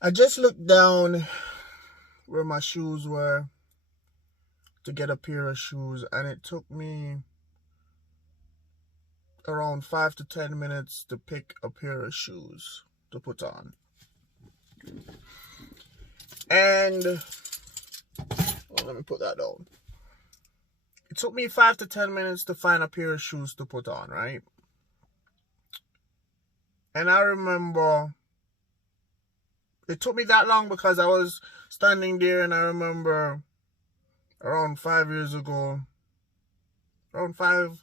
I just looked down where my shoes were to get a pair of shoes, and it took me around 5 to 10 minutes to pick a pair of shoes to put on. And let me put that down. It took me 5 to 10 minutes to find a pair of shoes to put on, right? And I remember it took me that long because I was standing there, and I remember around 5 years ago, around 5,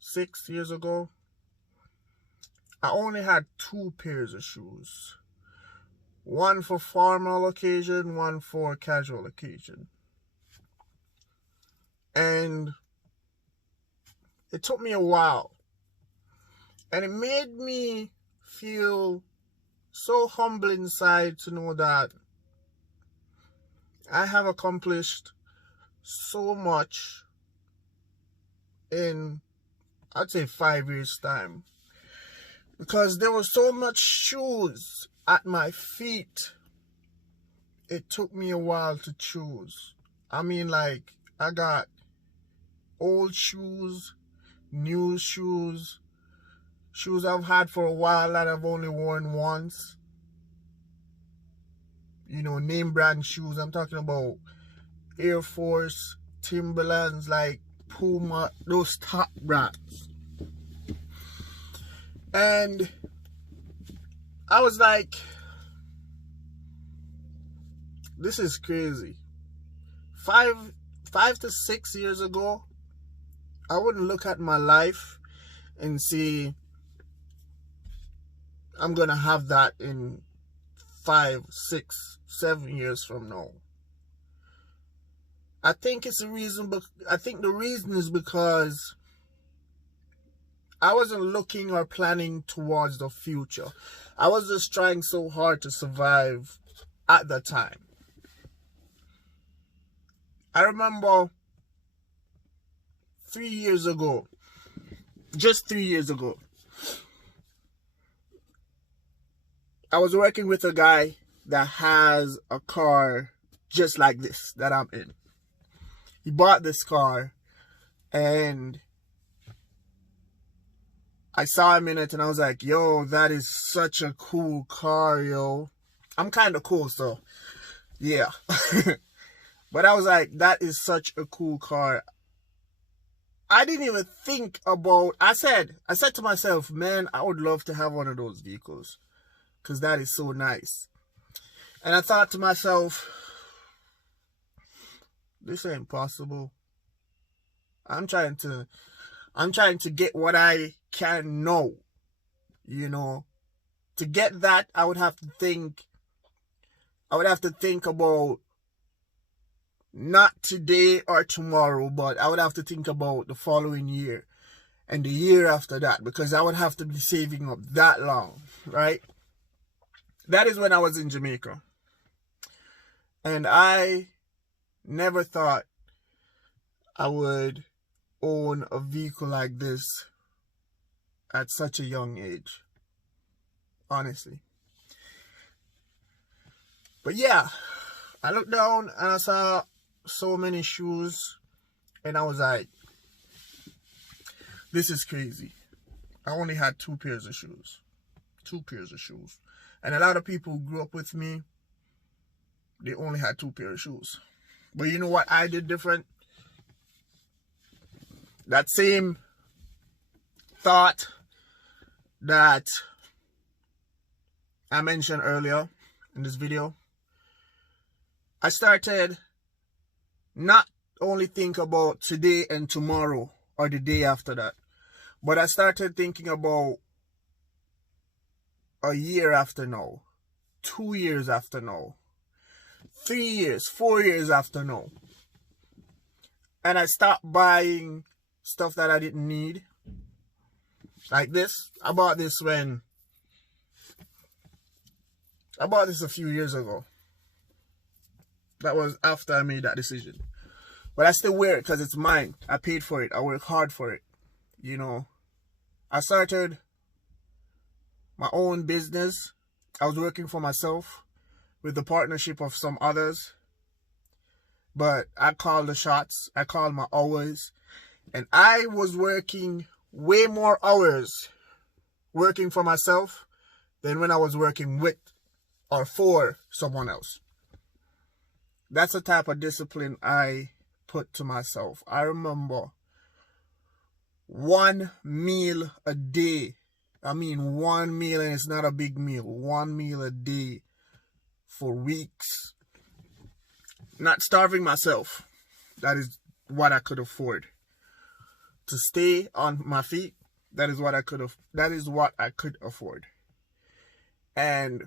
6 years ago, I only had 2 pairs of shoes. One for formal occasion, one for casual occasion. And it took me a while. And it made me feel so humble inside to know that I have accomplished so much in, I'd say, 5 years' time. Because there was so much shoes at my feet, it took me a while to choose. I mean, like, I got old shoes, new shoes, shoes I've had for a while that I've only worn once. You know, name brand shoes. I'm talking about Air Force, Timberlands, like Puma, those top brands. And I was like, this is crazy. 5 to 6 years ago, I wouldn't look at my life and say I'm gonna have that in 5, 6, 7 years from now. I think it's a reason, but I think the reason is because I wasn't looking or planning towards the future. I was just trying so hard to survive at the time. I remember 3 years ago, just 3 years ago, I was working with a guy that has a car just like this that I'm in. He bought this car, and I saw him in it, and I was like, yo, that is such a cool car, yo. I'm kind of cool, so yeah. But I was like, that is such a cool car. I didn't even think about, I said to myself, man, I would love to have one of those vehicles, because that is so nice. And I thought to myself, this ain't possible. I'm trying to get what I can know, you know. To get that, I would have to think about not today or tomorrow, but I would have to think about the following year and the year after that, because I would have to be saving up that long, right? That is when I was in Jamaica. And I never thought I would own a vehicle like this at such a young age, honestly. But yeah, I looked down and I saw so many shoes, and I was like, this is crazy. I only had 2 pairs of shoes. 2 pairs of shoes. And a lot of people who grew up with me, they only had 2 pairs of shoes. But you know what I did different? That same thought that I mentioned earlier in this video, I started not only think about today and tomorrow or the day after that, but I started thinking about a year after now, 2 years after now, 3 years, 4 years after now. And I stopped buying stuff that I didn't need. Like this. I bought this a few years ago. That was after I made that decision. But I still wear it because it's mine. I paid for it. I work hard for it. You know. I started my own business. I was working for myself. with the partnership of some others. But I call the shots. I call my hours. And I was working way more hours working for myself than when I was working with or for someone else. That's the type of discipline I put to myself. I remember one meal a day. I mean, one meal, and it's not a big meal. One meal a day for weeks. Not starving myself. That is what I could afford. To stay on my feet, that is what I could afford. And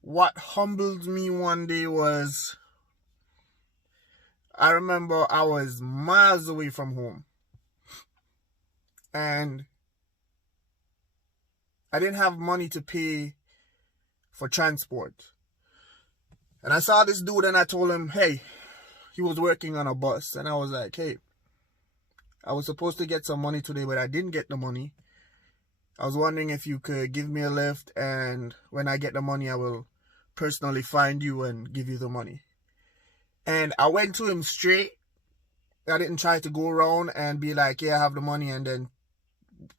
what humbled me one day was, I remember I was miles away from home. And I didn't have money to pay for transport. And I saw this dude and I told him, hey, he was working on a bus. And I was like, hey, I was supposed to get some money today, but I didn't get the money. I was wondering if you could give me a lift, and when I get the money, I will personally find you and give you the money. And I went to him straight. I didn't try to go around and be like, yeah, I have the money, and then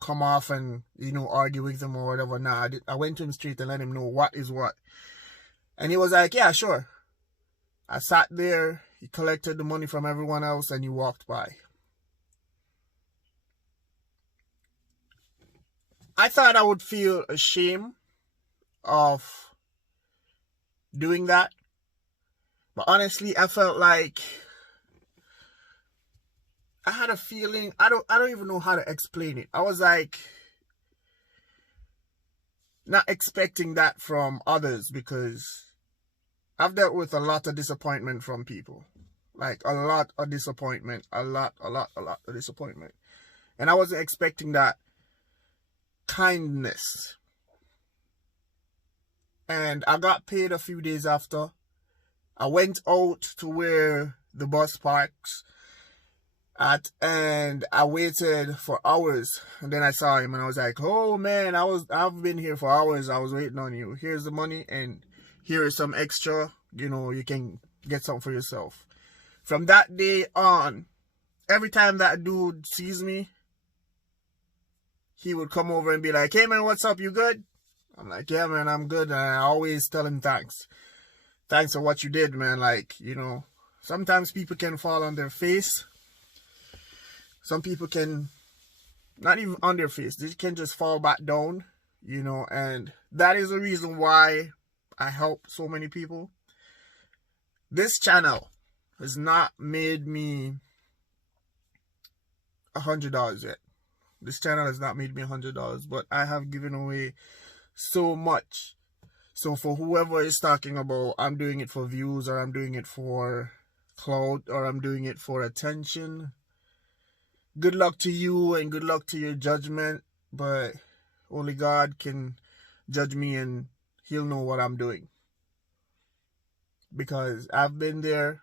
come off and, argue with him or whatever. Nah, I went to him straight and let him know what is what. And he was like, yeah, sure. I sat there, he collected the money from everyone else, and he walked by. I thought I would feel ashamed of doing that. But honestly, I felt like I had a feeling, I don't even know how to explain it. I was like not expecting that from others, because I've dealt with a lot of disappointment from people. Like a lot of disappointment. A lot of disappointment. And I wasn't expecting that kindness. And I got paid a few days after. I went out to where the bus parks at, and I waited for hours. And then I saw him and I was like, oh man, I've been here for hours. I was waiting on you. Here's the money, and here is some extra. You can get something for yourself. From that day on, every time that dude sees me, he would come over and be like, hey man, what's up? You good? I'm like, yeah man, I'm good. And I always tell him thanks. Thanks for what you did, man. Like, sometimes people can fall on their face. Some people can, not even on their face, they can just fall back down, and that is the reason why I help so many people. This channel has not made me $100 yet. This channel has not made me $100, but I have given away so much. So for whoever is talking about I'm doing it for views, or I'm doing it for clout, or I'm doing it for attention, good luck to you and good luck to your judgment. But only God can judge me, and he'll know what I'm doing. Because I've been there.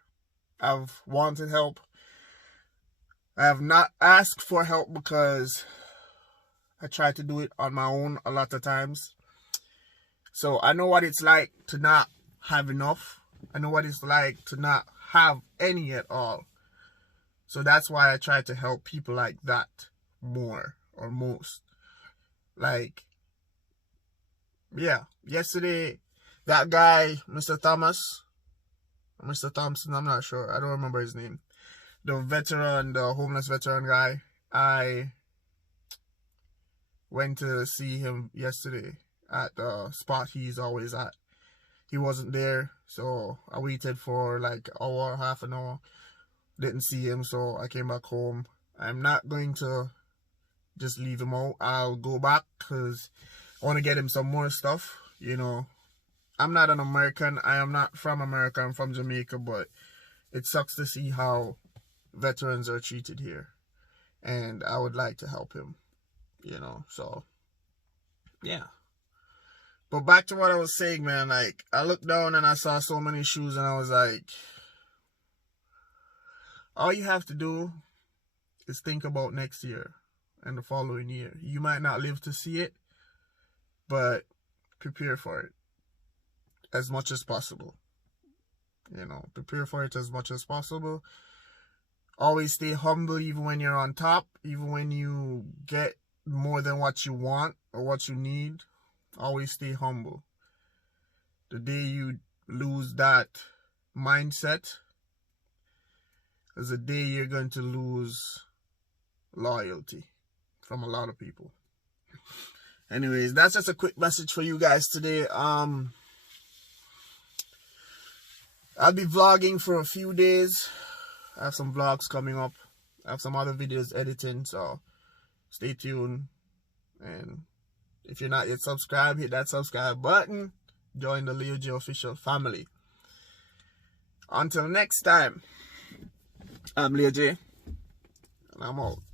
I've wanted help. I have not asked for help because I try to do it on my own a lot of times. So I know what it's like to not have enough. I know what it's like to not have any at all. So that's why I try to help people like that more, or most. Like, yeah, yesterday, that guy, Mr. Thompson, I'm not sure. I don't remember his name. The homeless veteran guy, I went to see him yesterday at the spot he's always at. He wasn't there, so I waited for like an hour, half an hour. Didn't see him, so I came back home. I'm not going to just leave him out. I'll go back because I want to get him some more stuff. I'm not an American. I am not from America. I'm from Jamaica, but it sucks to see how veterans are treated here, and I would like to help him, so yeah. But back to what I was saying, man. Like, I looked down and I saw so many shoes, and I was like, all you have to do is think about next year and the following year. You might not live to see it, but prepare for it. as much as possible. You know, prepare for it as much as possible. Always stay humble even when you're on top, even when you get more than what you want or what you need. Always stay humble. The day you lose that mindset is the day you're going to lose loyalty from a lot of people. Anyways, that's just a quick message for you guys today. I'll be vlogging for a few days. I have some vlogs coming up. I have some other videos editing, so stay tuned. And if you're not yet subscribed, hit that subscribe button. Join the Leojofficial family. Until next time, I'm Leo J, and I'm out.